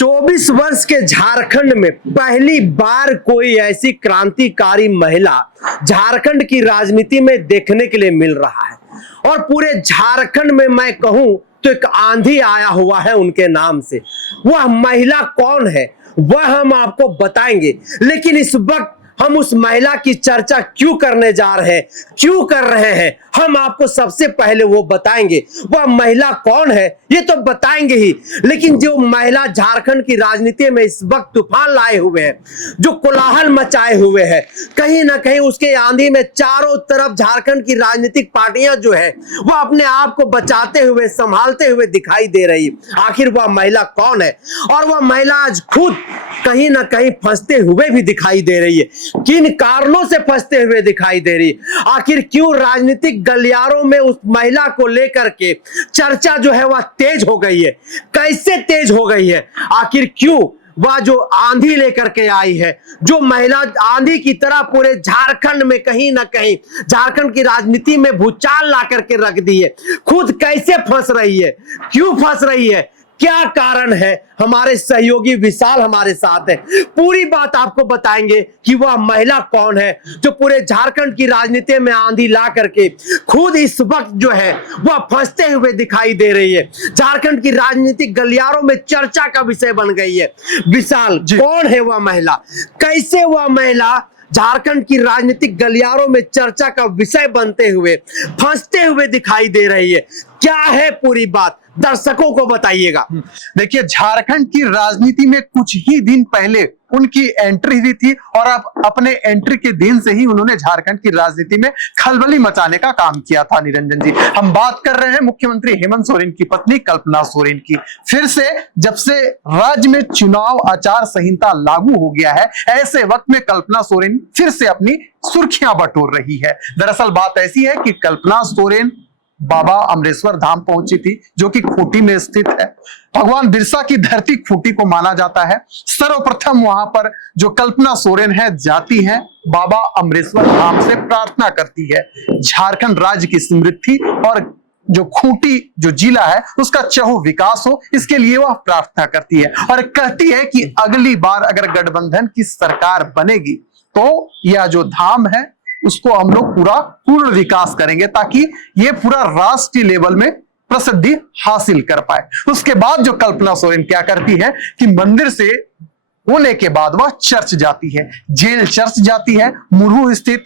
24 वर्ष के झारखंड में पहली बार कोई ऐसी क्रांतिकारी महिला झारखंड की राजनीति में देखने के लिए मिल रहा है। और पूरे झारखंड में मैं कहूं तो एक आंधी आया हुआ है उनके नाम से। वह महिला कौन है वह हम आपको बताएंगे, लेकिन इस वक्त हम उस महिला की चर्चा क्यों करने जा रहे हैं, क्यों कर रहे हैं, हम आपको सबसे पहले वो बताएंगे। वह महिला कौन है ये तो बताएंगे ही, लेकिन जो महिला झारखंड की राजनीति में इस वक्त तूफान लाए हुए हैं, जो कोलाहल मचाए हुए हैं, कहीं ना कहीं उसके आंधी में चारों तरफ झारखंड की राजनीतिक पार्टियां जो है वह अपने आप को बचाते हुए, संभालते हुए दिखाई दे रही है। आखिर वह महिला कौन है और वह महिला आज खुद कहीं ना कहीं फंसते हुए भी दिखाई दे रही है। किन कारणों से फंसते हुए दिखाई दे रही है, आखिर क्यों राजनीतिक गलियारों में उस महिला को लेकर के चर्चा जो है वह तेज हो गई है, कैसे तेज हो गई है, आखिर क्यों वह जो आंधी लेकर के आई है, जो महिला आंधी की तरह पूरे झारखंड में कहीं ना कहीं झारखंड की राजनीति में भूचाल ला करके रख दी है, खुद कैसे फंस रही है, क्यों फंस रही है, क्या कारण है। हमारे सहयोगी विशाल हमारे साथ है, पूरी बात आपको बताएंगे कि वह महिला कौन है जो पूरे झारखंड की राजनीति में आंधी ला करके खुद इस वक्त जो है वह फंसते हुए दिखाई दे रही है, झारखंड की राजनीतिक गलियारों में चर्चा का विषय बन गई है। विशाल, कौन है वह महिला, कैसे वह महिला झारखंड की राजनीतिक गलियारों में चर्चा का विषय बनते हुए, फंसते हुए दिखाई दे रही है, क्या है पूरी बात, दर्शकों को बताइएगा। देखिए, झारखंड की राजनीति में कुछ ही दिन पहले उनकी एंट्री हुई थी और अब अपने एंट्री के दिन से ही उन्होंने झारखंड की राजनीति में खलबली मचाने का काम किया था। निरंजन जी, हम बात कर रहे हैं मुख्यमंत्री हेमंत सोरेन की पत्नी कल्पना सोरेन की। फिर से जब से राज्य में चुनाव आचार संहिता लागू हो गया है, ऐसे वक्त में कल्पना सोरेन फिर से अपनी सुर्खियां बटोर रही है। दरअसल बात ऐसी है कि कल्पना सोरेन बाबा अमरेश्वर धाम पहुंची थी, जो कि खूंटी में स्थित है। भगवान बिरसा की धरती खूंटी को माना जाता है। सर्वप्रथम वहां पर जो कल्पना सोरेन है जाती है, बाबा अमरेश्वर धाम से प्रार्थना करती है झारखंड राज्य की समृद्धि और जो खूंटी जो जिला है उसका चहुं विकास हो, इसके लिए वह प्रार्थना करती है और कहती है कि अगली बार अगर गठबंधन की सरकार बनेगी तो यह जो धाम है उसको हम लोग पूर्ण विकास करेंगे, ताकि ये पूरा राष्ट्रीय लेवल में प्रसिद्धि हासिल कर पाए। उसके बाद जो कल्पना सोरेन क्या करती है कि मंदिर से होने के बाद वह चर्च जाती है, जेल चर्च जाती है, मुरहू स्थित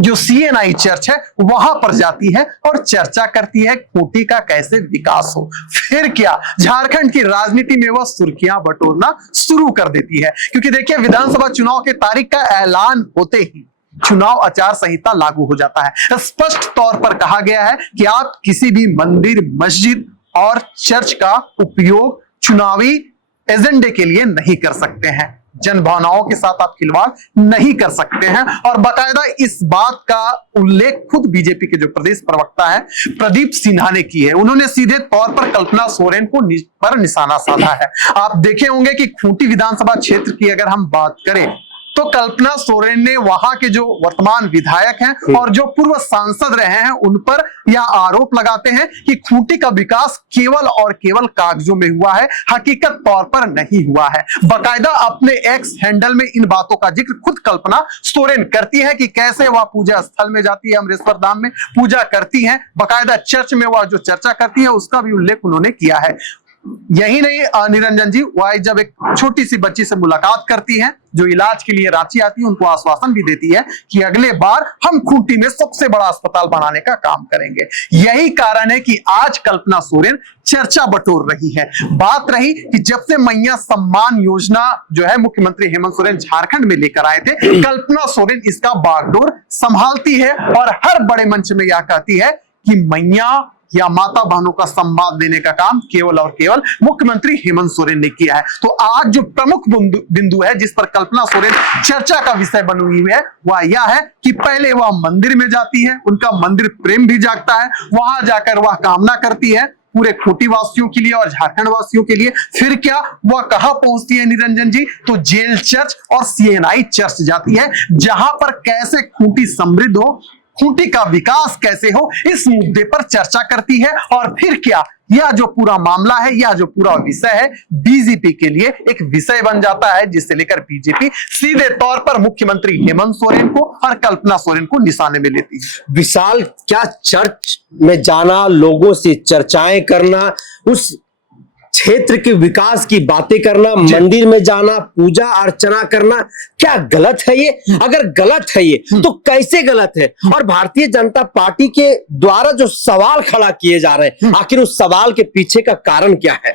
जो CNI चर्च है वहां पर जाती है और चर्चा करती है खूंटी का कैसे विकास हो। फिर क्या, झारखंड की राजनीति में वह सुर्खियां बटोरना शुरू कर देती है, क्योंकि देखिए विधानसभा चुनाव के तारीख का ऐलान होते ही चुनाव आचार संहिता लागू हो जाता है। स्पष्ट तौर पर कहा गया है कि आप किसी भी मंदिर, मस्जिद और चर्च का उपयोग चुनावी एजेंडे के लिए नहीं कर सकते हैं, जन भावनाओं के साथ आप खिलवाड़ नहीं कर सकते हैं। और बाकायदा इस बात का उल्लेख खुद बीजेपी के जो प्रदेश प्रवक्ता है प्रदीप सिन्हा ने की है। उन्होंने सीधे तौर पर कल्पना सोरेन को पर निशाना साधा है। आप देखे होंगे कि खूंटी विधानसभा क्षेत्र की अगर हम बात करें तो कल्पना सोरेन ने वहां के जो वर्तमान विधायक हैं और जो पूर्व सांसद रहे हैं उन पर यह आरोप लगाते हैं कि खूंटी का विकास केवल और केवल कागजों में हुआ है, हकीकत तौर पर नहीं हुआ है। बाकायदा अपने एक्स हैंडल में इन बातों का जिक्र खुद कल्पना सोरेन करती है कि कैसे वह पूजा स्थल में जाती है, अमरेश्वर धाम में पूजा करती है, बाकायदा चर्च में वह जो चर्चा करती है उसका भी उल्लेख उन्होंने किया है। यही नहीं निरंजन जी, वह जब एक छोटी सी बच्ची से मुलाकात करती है जो इलाज के लिए रांची आती है, उनको आश्वासन भी देती है कि अगले बार हम खूंटी में सबसे बड़ा अस्पताल बनाने का काम करेंगे। यही कारण है कि आज कल्पना सोरेन चर्चा बटोर रही है। बात रही कि जब से मैया सम्मान योजना जो है मुख्यमंत्री हेमंत सोरेन झारखंड में लेकर आए थे, कल्पना सोरेन इसका बागडोर संभालती है और हर बड़े मंच में यह कहती है कि मैया या माता बहनों का सम्मान देने का काम केवल और केवल मुख्यमंत्री हेमंत सोरेन ने किया है। तो आज जो प्रमुख बिंदु है जिस पर कल्पना सोरेन चर्चा का विषय बनी हुई है वह यह है कि पहले वह मंदिर में जाती है, उनका मंदिर प्रेम भी जागता है, वहां जाकर वह कामना करती है पूरे खूंटी वासियों के लिए और झारखंड वासियों के लिए। फिर क्या, वह कहां पहुंचती है निरंजन जी, तो जेल चर्च और CNI चर्च जाती है, जहां पर कैसे खूंटी समृद्ध हो, खूंटी का विकास कैसे हो, इस मुद्दे पर चर्चा करती है। और फिर क्या, यह जो पूरा मामला है, यह जो पूरा विषय है, बीजेपी के लिए एक विषय बन जाता है, जिससे लेकर बीजेपी सीधे तौर पर मुख्यमंत्री हेमंत सोरेन को और कल्पना सोरेन को निशाने में लेती है। विशाल, क्या चर्च में जाना, लोगों से चर्चाएं करना, उस क्षेत्र के विकास की बातें करना, मंदिर में जाना, पूजा अर्चना करना, क्या गलत है ये? अगर गलत है ये तो कैसे गलत है? और भारतीय जनता पार्टी के द्वारा जो सवाल खड़ा किए जा रहे हैं, आखिर उस सवाल के पीछे का कारण क्या है?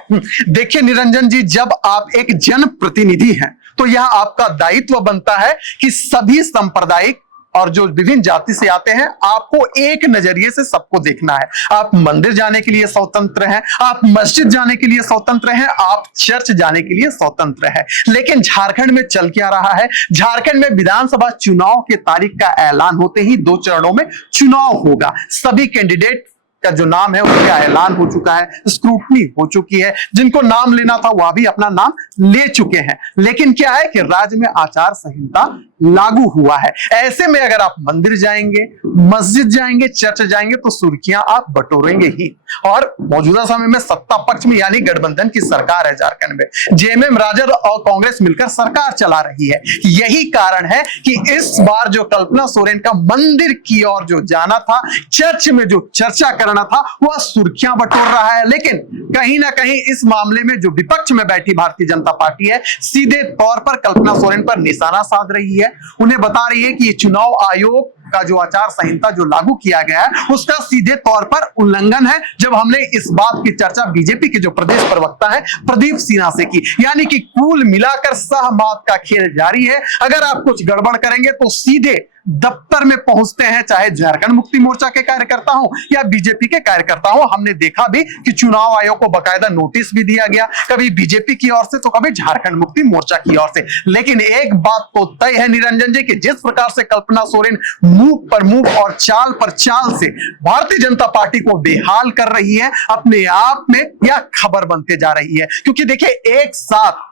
देखिए निरंजन जी, जब आप एक जनप्रतिनिधि हैं तो यह आपका दायित्व बनता है कि सभी सांप्रदायिक और जो विभिन्न जाति से आते हैं, आपको एक नजरिए से सबको देखना है। आप मंदिर जाने के लिए स्वतंत्र हैं, आप मस्जिद जाने के लिए स्वतंत्र हैं, आप चर्च जाने के लिए स्वतंत्र हैं। लेकिन झारखंड में चल क्या रहा है? झारखंड में विधानसभा चुनाव के तारीख का ऐलान होते ही 2 चरणों में चुनाव होगा। सभी कैंडिडेट का जो नाम है उसका ऐलान हो चुका है, स्क्रूटनी हो चुकी है, जिनको नाम लेना था वह भी अपना नाम ले चुके हैं। लेकिन क्या है कि राज्य में आचार संहिता लागू हुआ है। ऐसे में अगर आप मंदिर जाएंगे, मस्जिद जाएंगे, चर्च जाएंगे तो सुर्खियां आप बटोरेंगे ही। और मौजूदा समय में सत्ता पक्ष में यानी गठबंधन की सरकार है झारखंड में, जेएमएम, राजद और कांग्रेस मिलकर सरकार चला रही है। यही कारण है कि इस बार जो कल्पना सोरेन का मंदिर की ओर जो जाना था, चर्च में जो चर्चा करना था, वह सुर्खियां बटोर रहा है। लेकिन कहीं ना कहीं इस मामले में जो विपक्ष में बैठी भारतीय जनता पार्टी है, सीधे तौर पर कल्पना सोरेन पर निशाना साध रही है। उन्हें बता रही है कि ये चुनाव आयोग का जो आचार संहिता जो लागू किया गया है, उसका सीधे तौर पर उल्लंघन है। जब हमने इस बात की चर्चा बीजेपी के जो प्रदेश प्रवक्ता है प्रदीप सिन्हा से की, यानी कि कुल मिलाकर सहमत का खेल जारी है। अगर आप कुछ गड़बड़ करेंगे तो सीधे दफ्तर में पहुंचते हैं, चाहे झारखंड मुक्ति मोर्चा के कार्यकर्ता हो या बीजेपी के कार्यकर्ता हो। हमने देखा भी कि चुनाव आयोग को बकायदा नोटिस भी दिया गया, कभी बीजेपी की ओर से तो कभी झारखंड मुक्ति मोर्चा की ओर से। लेकिन एक बात तो तय है निरंजन जी, कि जिस प्रकार से कल्पना सोरेन मुंह पर मुंह और चाल पर चाल से भारतीय जनता पार्टी को बेहाल कर रही है, अपने आप में यह खबर बनते जा रही है। क्योंकि देखिए, एक साथ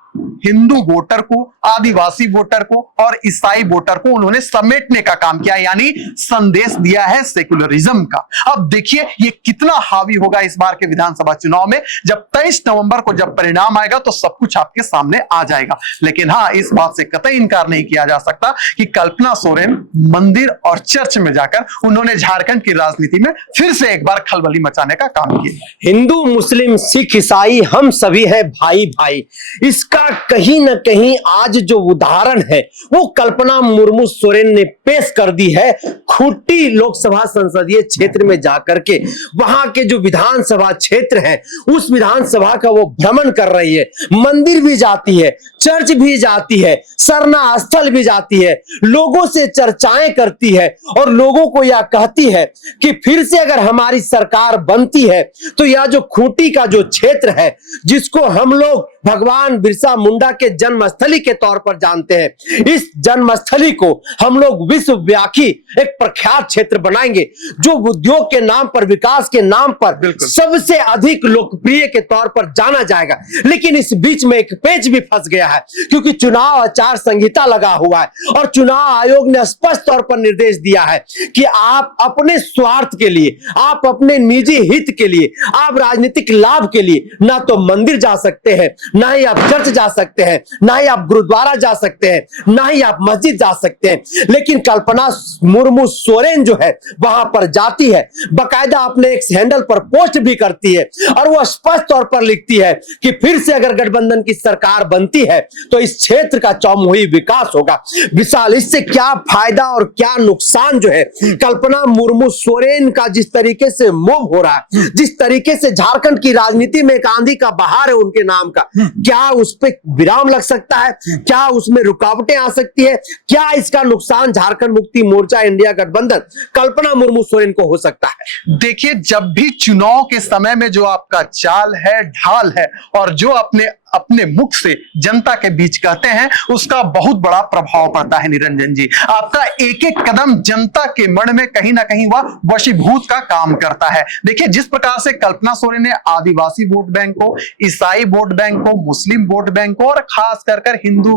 हिंदू वोटर को, आदिवासी वोटर को और ईसाई वोटर को उन्होंने समेटने का काम किया, यानी संदेश दिया है सेकुलरिज्म का। अब देखिए ये कितना हावी होगा इस बार के विधानसभा चुनाव में। जब 23 नवंबर को जब परिणाम आएगा तो सब कुछ आपके सामने आ जाएगा। लेकिन हाँ, इस बात से कतई इनकार नहीं किया जा सकता कि कल्पना सोरेन मंदिर और चर्च में जाकर उन्होंने झारखंड की राजनीति में फिर से एक बार खलबली मचाने का काम किया। हिंदू, मुस्लिम, सिख, ईसाई, हम सभी हैं भाई भाई। इसका कहीं ना कहीं आज जो उदाहरण है वो कल्पना मुर्मू सोरेन ने पेश कर दी है। खूंटी लोकसभा संसदीय क्षेत्र में जाकर के वहां के जो विधानसभा क्षेत्र है उस विधानसभा का वो भ्रमण कर रही है। मंदिर भी जाती है, चर्च भी जाती है, सरना स्थल भी जाती है, लोगों से चर्चाएं करती है और लोगों को यह कहती है कि फिर से अगर हमारी सरकार बनती है तो यह जो खूंटी का जो क्षेत्र है, जिसको हम लोग भगवान बिरसा मुंडा के जन्मस्थली के तौर पर जानते हैं, इस जन्मस्थली को हम लोग विश्वव्यापी एक प्रख्यात क्षेत्र बनाएंगे, जो उद्योग के नाम पर, विकास के नाम पर सबसे अधिक लोकप्रिय के तौर पर जाना जाएगा। लेकिन इस बीच में एक पेच भी फंस गया है, क्योंकि चुनाव आचार संहिता लगा हुआ है और चुनाव आयोग ने स्पष्ट तौर पर निर्देश दिया है कि आप अपने स्वार्थ के लिए, आप अपने निजी हित के लिए, आप राजनीतिक लाभ के लिए ना तो मंदिर जा सकते हैं, ना ही आप चर्च जा सकते हैं, ना ही आप गुरुद्वारा जा सकते हैं, ना ही आप मस्जिद जा सकते हैं। लेकिन कल्पना मुर्मू सोरेन जो है वहां पर जाती है, बकायदा अपने एक हैंडल पर पोस्ट भी करती है और वो स्पष्ट तौर पर लिखती है कि फिर से अगर गठबंधन की सरकार बनती है तो इस क्षेत्र का चौमुखी विकास होगा। विशाल, इससे क्या फायदा और क्या नुकसान जो है कल्पना मुर्मू सोरेन का जिस तरीके से मूव हो रहा है, जिस तरीके से झारखंड की राजनीति में एक आंधी का बहार है उनके नाम का, क्या उस पर विराम लग सकता है? क्या उसमें रुकावटें आ सकती है? क्या इसका नुकसान झारखंड मुक्ति मोर्चा, इंडिया गठबंधन, कल्पना मुर्मू सोरेन को हो सकता है? देखिए, जब भी चुनाव के समय में जो आपका चाल है, ढाल है और जो अपने मुख से जनता के बीच कहते हैं, उसका बहुत बड़ा प्रभाव पड़ता है निरंजन जी। आपका एक एक कदम जनता के मन में कहीं ना कहीं वह वशीभूत का काम करता है। देखिए, जिस प्रकार से कल्पना सोरेन ने आदिवासी वोट बैंक को, ईसाई वोट बैंक को, मुस्लिम वोट बैंक को और खास कर हिंदू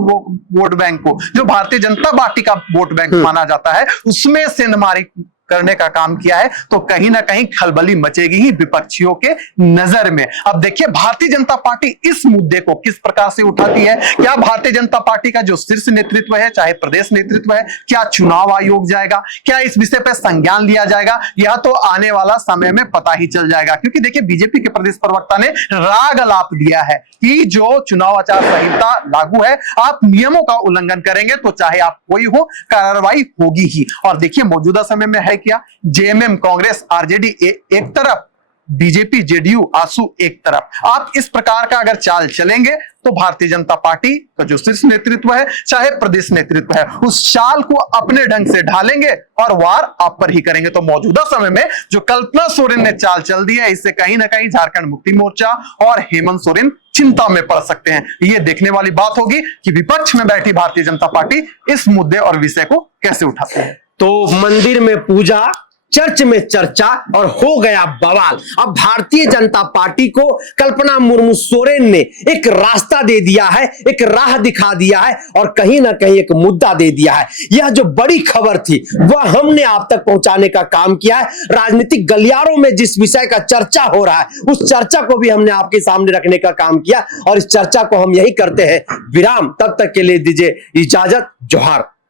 वोट बैंक को, जो भारतीय जनता पार्टी का वोट बैंक माना जाता है, उसमें सेंधमारी करने का काम किया है तो कहीं ना कहीं खलबली मचेगी ही विपक्षियों के नजर में। अब देखिए भारतीय जनता पार्टी इस मुद्दे को किस प्रकार से उठाती है। क्या भारतीय जनता पार्टी का जो शीर्ष नेतृत्व है, चाहे प्रदेश नेतृत्व है, क्या चुनाव आयोग जाएगा, क्या इस विषय पर संज्ञान लिया जाएगा, यह तो आने वाला समय में पता ही चल जाएगा। क्योंकि देखिए बीजेपी के प्रदेश प्रवक्ता ने राग अलाप दिया है कि जो चुनाव आचार संहिता लागू है, आप नियमों का उल्लंघन करेंगे तो चाहे आप कोई हो, कार्रवाई होगी ही। और देखिए मौजूदा समय में है क्या, जेएमएम, कांग्रेस, आरजेडी एक तरफ, बीजेपी, जेडीयू, आसू एक तरफ। आप इस प्रकार का अगर चाल चलेंगे तो भारतीय जनता पार्टी का जो शीर्ष नेतृत्व है, चाहे प्रदेश नेतृत्व है, उस चाल को अपने ढंग से ढालेंगे और वार आप पर ही करेंगे। तो मौजूदा समय में जो कल्पना सोरेन ने चाल चल दी है, इससे कहीं ना कहीं झारखंड मुक्ति मोर्चा और हेमंत सोरेन चिंता में पड़ सकते हैं। ये देखने वाली बात होगी कि विपक्ष में बैठी भारतीय जनता पार्टी इस मुद्दे और विषय को कैसे उठाती है। तो मंदिर में पूजा, चर्च में चर्चा और हो गया बवाल। अब भारतीय जनता पार्टी को कल्पना मुर्मू सोरेन ने एक रास्ता दे दिया है, एक राह दिखा दिया है और कहीं ना कहीं एक मुद्दा दे दिया है। यह जो बड़ी खबर थी वह हमने आप तक पहुंचाने का काम किया है। राजनीतिक गलियारों में जिस विषय का चर्चा हो रहा है, उस चर्चा को भी हमने आपके सामने रखने का काम किया और इस चर्चा को हम यही करते हैं। विराम, तब तक के लिए दीजिए इजाजत। जोहार।